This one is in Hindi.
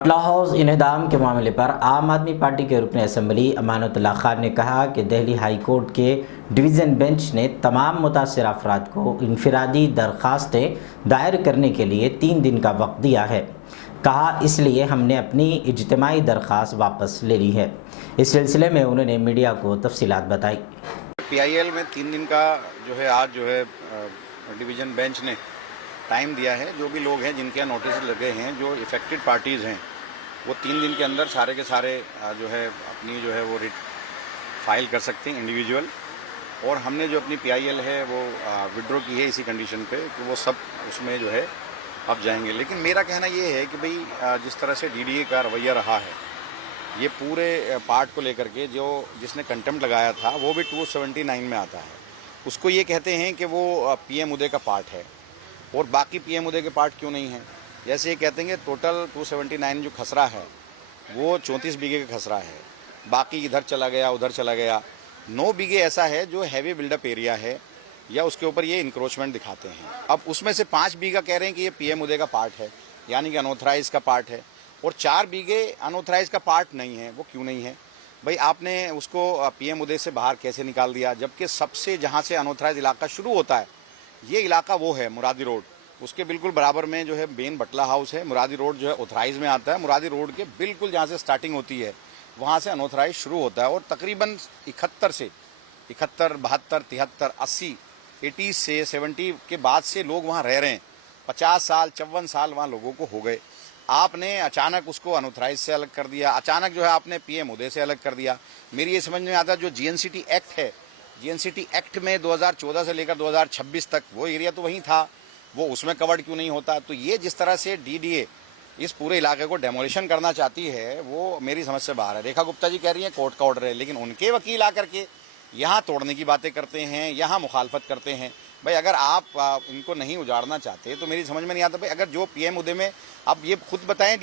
हाउस इन्हदाम के मामले पर आम आदमी पार्टी के रुकन असम्बली अमानतुल्लाह खान ने कहा कि दिल्ली हाई कोर्ट के डिवीज़न बेंच ने तमाम मुतासर अफराद को इनफरादी दरख्वास्तें दायर करने के लिए 3 दिन का वक्त दिया है। कहा इसलिए हमने अपनी इज्तिमाई दरख्वास्त वापस ले ली है। इस सिलसिले में उन्होंने मीडिया को तफसीलात बताई। PIL में 3 दिन का आज डिवीज़न बेंच ने टाइम दिया है। जो भी लोग हैं जिनके यहाँ नोटिस लगे हैं, जो इफेक्टेड पार्टीज़ हैं, वो 3 दिन के अंदर सारे के सारे अपनी वो रिट फाइल कर सकते हैं इंडिविजुअल। और हमने जो अपनी PIL है वो विड्रॉ की है इसी कंडीशन पे कि वो सब उसमें अब जाएंगे। लेकिन मेरा कहना ये है कि भाई जिस तरह से DDA का रवैया रहा है, ये पूरे पार्ट को लेकर के जिसने कंटेम्प्ट लगाया था वो भी 279 में आता है। उसको ये कहते हैं कि वो PM उदय का पार्ट है और बाकी PM उदय के पार्ट क्यों नहीं है। जैसे ये कहते हैं कि टोटल 279 जो खसरा है वो 34 बीघे का खसरा है, बाकी इधर चला गया उधर चला गया। 9 बीघे ऐसा है जो हैवी बिल्डअप एरिया है या उसके ऊपर ये इंक्रोचमेंट दिखाते हैं। अब उसमें से 5 बीघा कह रहे हैं कि ये PM उदय का पार्ट है, यानी कि अनऑथराइज का पार्ट है, और 4 बीघे अनऑथराइज का पार्ट नहीं है। वो क्यों नहीं है भाई? आपने उसको PM उदय से बाहर कैसे निकाल दिया, जबकि सबसे जहाँ से अनऑथराइज इलाका शुरू होता है ये इलाका वो है मुरादी रोड। उसके बिल्कुल बराबर में बेन बटला हाउस है। मुरादी रोड ऑथराइज में आता है। मुरादी रोड के बिल्कुल जहाँ से स्टार्टिंग होती है वहाँ से अनऑथराइज शुरू होता है। और तकरीबन 71 से 71, 72, 73, 80, 80 से 70 के बाद से लोग वहाँ रह रहे हैं। 50 साल 54 साल वहाँ लोगों को हो गए। आपने अचानक उसको अनऑथराइज से अलग कर दिया, अचानक आपने PM उदय से अलग कर दिया। मेरी ये समझ में आता है जो GNCT एक्ट है, GNCT एक्ट में 2014 से लेकर 2026 तक वो एरिया तो वहीं था, वो उसमें कवर्ड क्यों नहीं होता? तो ये जिस तरह से DDA इस पूरे इलाके को डेमोलिशन करना चाहती है वो मेरी समझ से बाहर है। रेखा गुप्ता जी कह रही हैं कोर्ट का ऑर्डर है, लेकिन उनके वकील आकर के यहाँ तोड़ने की बातें करते हैं, यहाँ मुखालफत करते हैं। भाई अगर आप इनको नहीं उजाड़ना चाहते तो मेरी समझ में नहीं आता। भाई अगर जो PM उदय में आप ये खुद बताएं